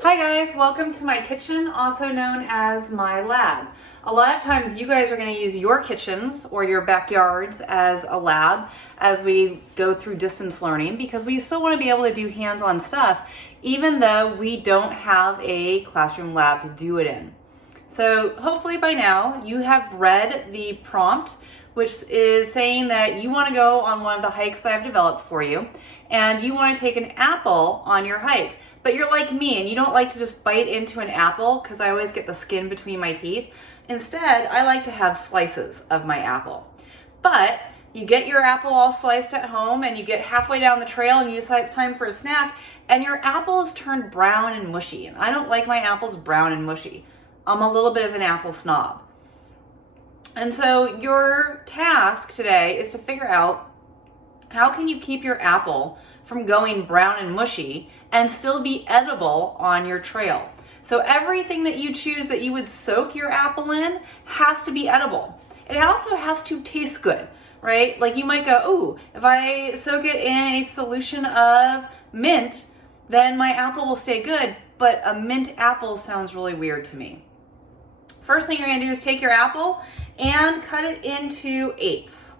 Hi guys, welcome to my kitchen, also known as my lab. A lot of times you guys are going to use your kitchens or your backyards as a lab as we go through distance learning because we still want to be able to do hands-on stuff even though we don't have a classroom lab to do it in. So hopefully by now you have read the prompt, which is saying that you want to go on one of the hikes that I've developed for you and you want to take an apple on your hike. But you're like me and you don't like to just bite into an apple because I always get the skin between my teeth. Instead, I like to have slices of my apple. But you get your apple all sliced at home and you get halfway down the trail and you decide it's time for a snack and your apple is turned brown and mushy. And I don't like my apples brown and mushy. I'm a little bit of an apple snob. And so your task today is to figure out how can you keep your apple from going brown and mushy and still be edible on your trail. So everything that you choose that you would soak your apple in has to be edible. It also has to taste good, right? Like you might go, oh, if I soak it in a solution of mint, then my apple will stay good, but a mint apple sounds really weird to me. First thing you're gonna do is take your apple and cut it into eighths.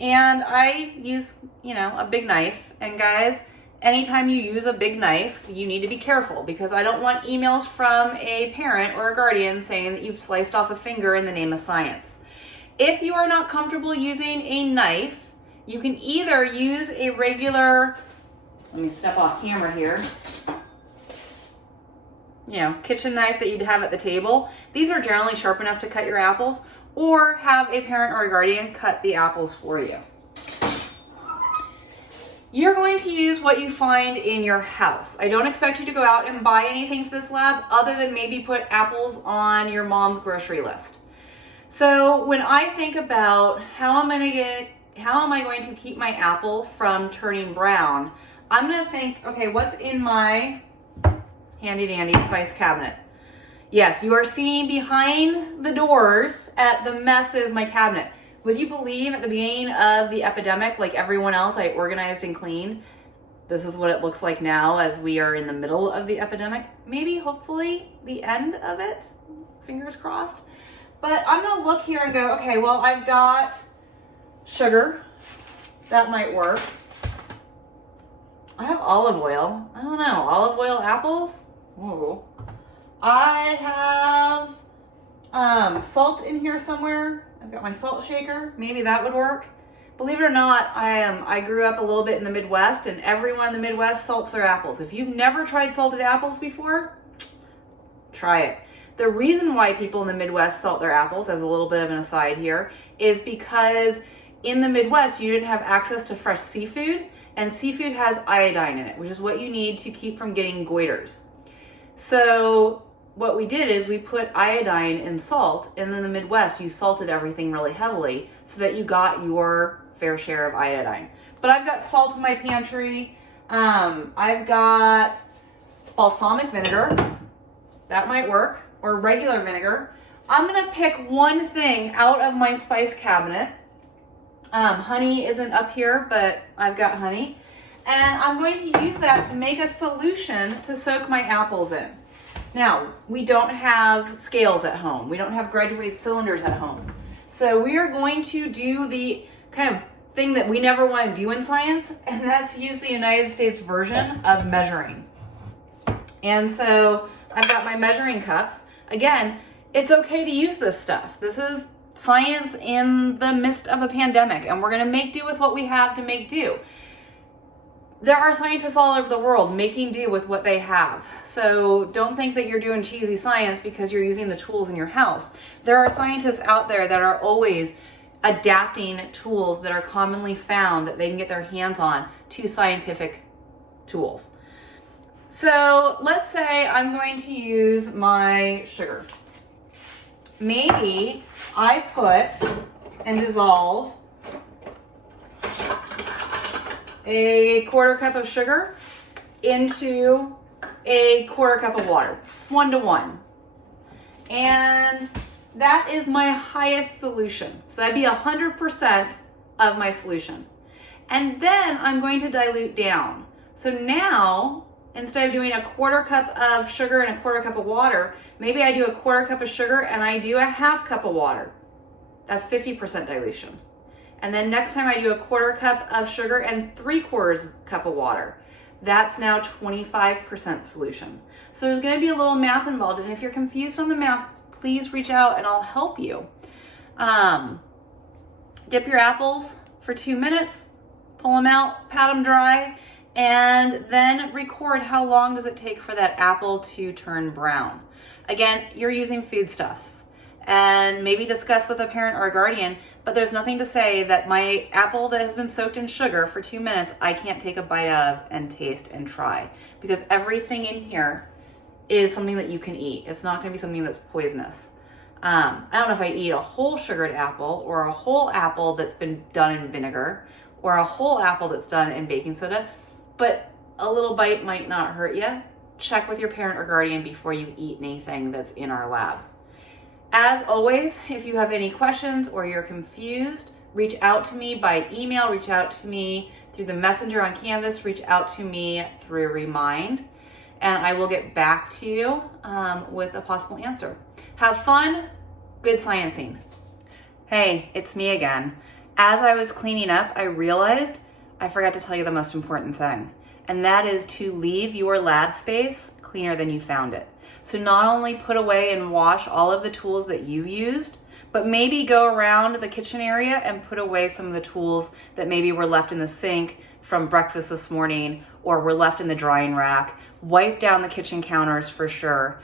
And I use, a big knife. And guys, anytime you use a big knife, you need to be careful because I don't want emails from a parent or a guardian saying that you've sliced off a finger in the name of science. If you are not comfortable using a knife, you can either use a regular, let me step off camera here, kitchen knife that you'd have at the table. These are generally sharp enough to cut your apples, or have a parent or a guardian cut the apples for you. You're going to use what you find in your house. I don't expect you to go out and buy anything for this lab other than maybe put apples on your mom's grocery list. So when I think about how am I going to keep my apple from turning brown, I'm going to think, okay, what's in my handy dandy spice cabinet? Yes, you are seeing behind the doors at the mess that is my cabinet. Would you believe at the beginning of the epidemic, like everyone else, I organized and cleaned? This is what it looks like now as we are in the middle of the epidemic. Maybe, hopefully, the end of it. Fingers crossed. But I'm going to look here and go, okay, well, I've got sugar. That might work. I have olive oil. I don't know. Olive oil apples? Whoa. I have salt in here somewhere. I've got my salt shaker. Maybe that would work. Believe it or not, I grew up a little bit in the Midwest, and everyone in the Midwest salts their apples. If you've never tried salted apples before, try it. The reason why people in the Midwest salt their apples, as a little bit of an aside here, is because in the Midwest you didn't have access to fresh seafood, and seafood has iodine in it, which is what you need to keep from getting goiters. So what we did is we put iodine in salt, and in the Midwest you salted everything really heavily so that you got your fair share of iodine. But I've got salt in my pantry. I've got balsamic vinegar. That might work. Or regular vinegar. I'm going to pick one thing out of my spice cabinet. Honey isn't up here, but I've got honey. And I'm going to use that to make a solution to soak my apples in. Now, we don't have scales at home. We don't have graduated cylinders at home. So we are going to do the kind of thing that we never want to do in science, and that's use the United States version of measuring. And so I've got my measuring cups. Again, it's okay to use this stuff. This is science in the midst of a pandemic, and we're going to make do with what we have to make do. There are scientists all over the world making do with what they have. So don't think that you're doing cheesy science because you're using the tools in your house. There are scientists out there that are always adapting tools that are commonly found that they can get their hands on to scientific tools. So let's say I'm going to use my sugar. Maybe I put and dissolve a quarter cup of sugar into a quarter cup of water. It's 1-to-1. And that is my highest solution. So that'd be 100% of my solution. And then I'm going to dilute down. So now instead of doing a quarter cup of sugar and a quarter cup of water, maybe I do a quarter cup of sugar and I do a half cup of water. That's 50% dilution. And then next time I do a quarter cup of sugar and 3/4 cup of water. That's now 25% solution. So there's gonna be a little math involved, and if you're confused on the math, please reach out and I'll help you. Dip your apples for 2 minutes, pull them out, pat them dry, and then record how long does it take for that apple to turn brown. Again, you're using foodstuffs, and maybe discuss with a parent or a guardian, but there's nothing to say that my apple that has been soaked in sugar for 2 minutes, I can't take a bite out of and taste and try, because everything in here is something that you can eat. It's not gonna be something that's poisonous. I don't know if I eat a whole sugared apple or a whole apple that's been done in vinegar or a whole apple that's done in baking soda, but a little bite might not hurt you. Check with your parent or guardian before you eat anything that's in our lab. As always, if you have any questions or you're confused, reach out to me by email, reach out to me through the messenger on Canvas, reach out to me through Remind, and I will get back to you with a possible answer. Have fun, good sciencing. Hey, it's me again. As I was cleaning up, I realized I forgot to tell you the most important thing, and that is to leave your lab space cleaner than you found it. So not only put away and wash all of the tools that you used, but maybe go around the kitchen area and put away some of the tools that maybe were left in the sink from breakfast this morning or were left in the drying rack. Wipe down the kitchen counters for sure.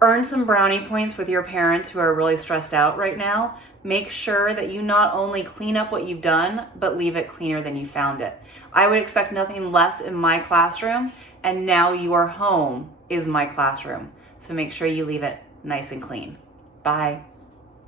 Earn some brownie points with your parents who are really stressed out right now. Make sure that you not only clean up what you've done, but leave it cleaner than you found it. I would expect nothing less in my classroom, and now your home is my classroom. So make sure you leave it nice and clean. Bye.